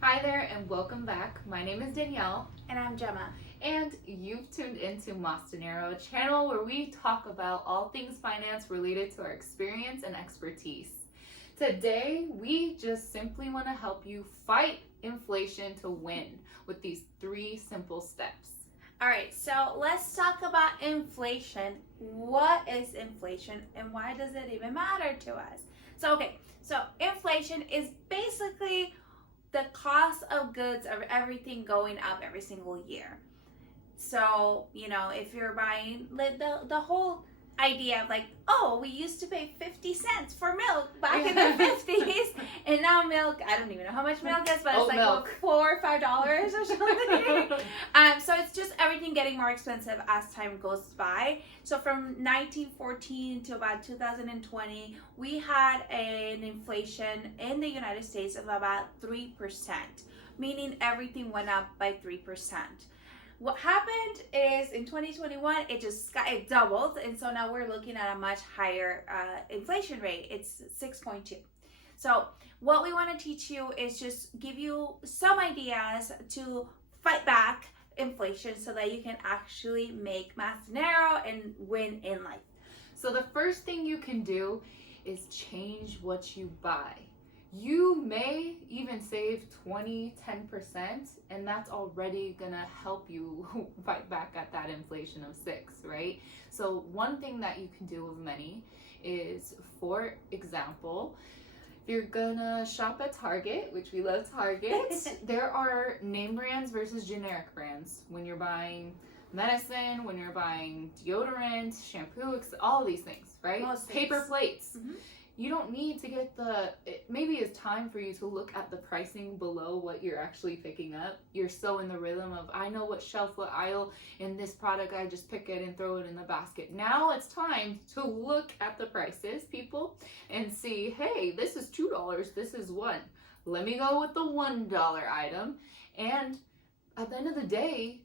Hi there and welcome back. My name is Danielle And I'm Gemma. and you've tuned into Mas Dinero, a channel where we talk about all things finance related to our experience and expertise. Today, we just simply want to help you fight inflation to win with these 3 simple steps. All right, so let's talk about inflation. What is inflation and why does it even matter to us? So inflation is basically the cost of goods of everything going up every single year. So, if you're buying the whole idea of oh, we used to pay 50 cents for milk back in the 50s, and now milk, I don't even know how much milk is, but it's milk. $4 or $5 or something. So it's just everything getting more expensive as time goes by. So from 1914 to about 2020, we had an inflation in the United States of about 3%, meaning everything went up by 3%. What happened is in 2021, it doubled, and so now we're looking at a much higher inflation rate. It's 6.2. So what we want to teach you is just give you some ideas to fight back inflation so that you can actually make más dinero and win in life. So the first thing you can do is change what you buy. You may even save 10%, and that's already gonna help you fight back at that inflation of 6, right? So one thing that you can do of many is, for example, if you're gonna shop at Target, which we love Target, there are name brands versus generic brands. When you're buying medicine, when you're buying deodorant, shampoo, all of these things, right? Paper plates. Mm-hmm. You don't need to get maybe it's time for you to look at the pricing below what you're actually picking up. You're so in the rhythm of, I know what shelf, what aisle in this product, I just pick it and throw it in the basket. Now it's time to look at the prices, people, and see, hey, this is $2, this is $1. Let me go with the $1 item. And at the end of the day,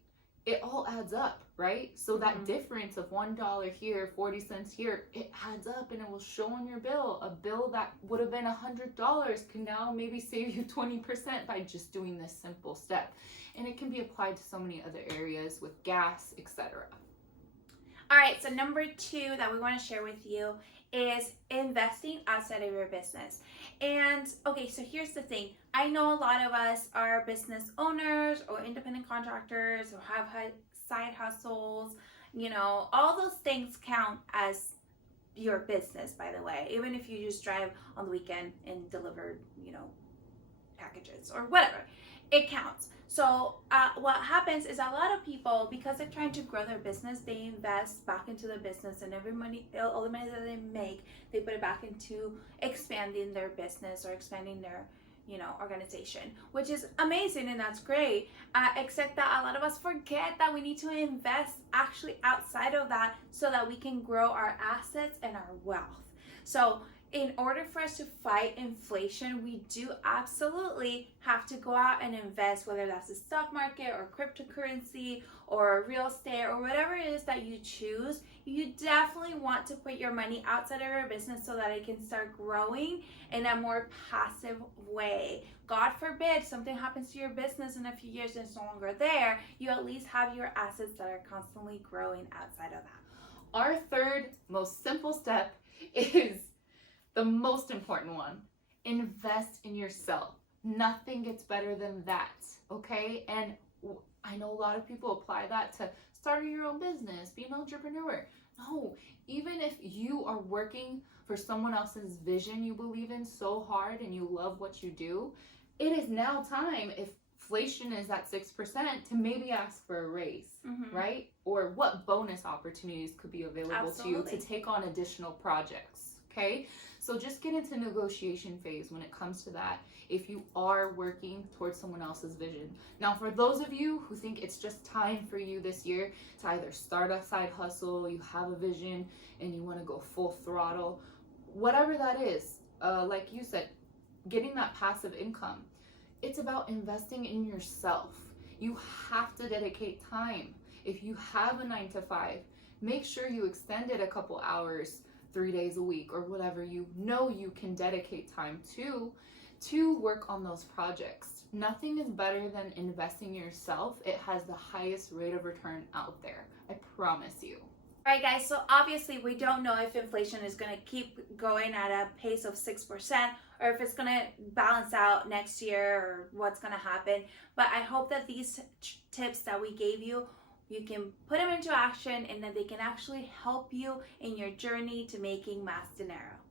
it all adds up, right? So that difference of $1 here, 40 cents here, it adds up and it will show on your bill. A bill that would have been $100 can now maybe save you 20% by just doing this simple step. And it can be applied to so many other areas with gas, etc. All right, so number 2 that we want to share with you is investing outside of your business. And okay, so here's the thing. I know a lot of us are business owners or independent contractors or have side hustles. All those things count as your business, by the way, even if you just drive on the weekend and deliver, packages or whatever, it counts. So what happens is a lot of people, because they're trying to grow their business, they invest back into the business, and all the money that they make, they put it back into expanding their business or expanding their organization, which is amazing and that's great, except that a lot of us forget that we need to invest actually outside of that so that we can grow our assets and our wealth. So in order for us to fight inflation, we do absolutely have to go out and invest, whether that's the stock market or cryptocurrency or real estate or whatever it is that you choose. You definitely want to put your money outside of your business so that it can start growing in a more passive way. God forbid something happens to your business in a few years and it's no longer there, you at least have your assets that are constantly growing outside of that. Our third most simple step is the most important one. Invest in yourself. Nothing gets better than that, okay? And I know a lot of people apply that to starting your own business, being an entrepreneur. No, even if you are working for someone else's vision you believe in so hard and you love what you do, it is now time, if inflation is at 6%, to maybe ask for a raise, right? Or what bonus opportunities could be available to you to take on additional projects, okay? So just get into negotiation phase when it comes to that if you are working towards someone else's vision. Now, for those of you who think it's just time for you this year to either start a side hustle, you have a vision and you want to go full throttle, whatever that is, like you said, getting that passive income, it's about investing in yourself. You have to dedicate time. If you have a 9 to 5, make sure you extend it a couple hours, 3 days a week, or whatever you know you can dedicate time to to work on those projects. Nothing is better than investing in yourself. It has the highest rate of return out there. I promise you. All right, guys, so obviously we don't know if inflation is going to keep going at a pace of 6% or if it's going to balance out next year or what's going to happen. But I hope that these tips that we gave you, you can put them into action and that they can actually help you in your journey to making más dinero.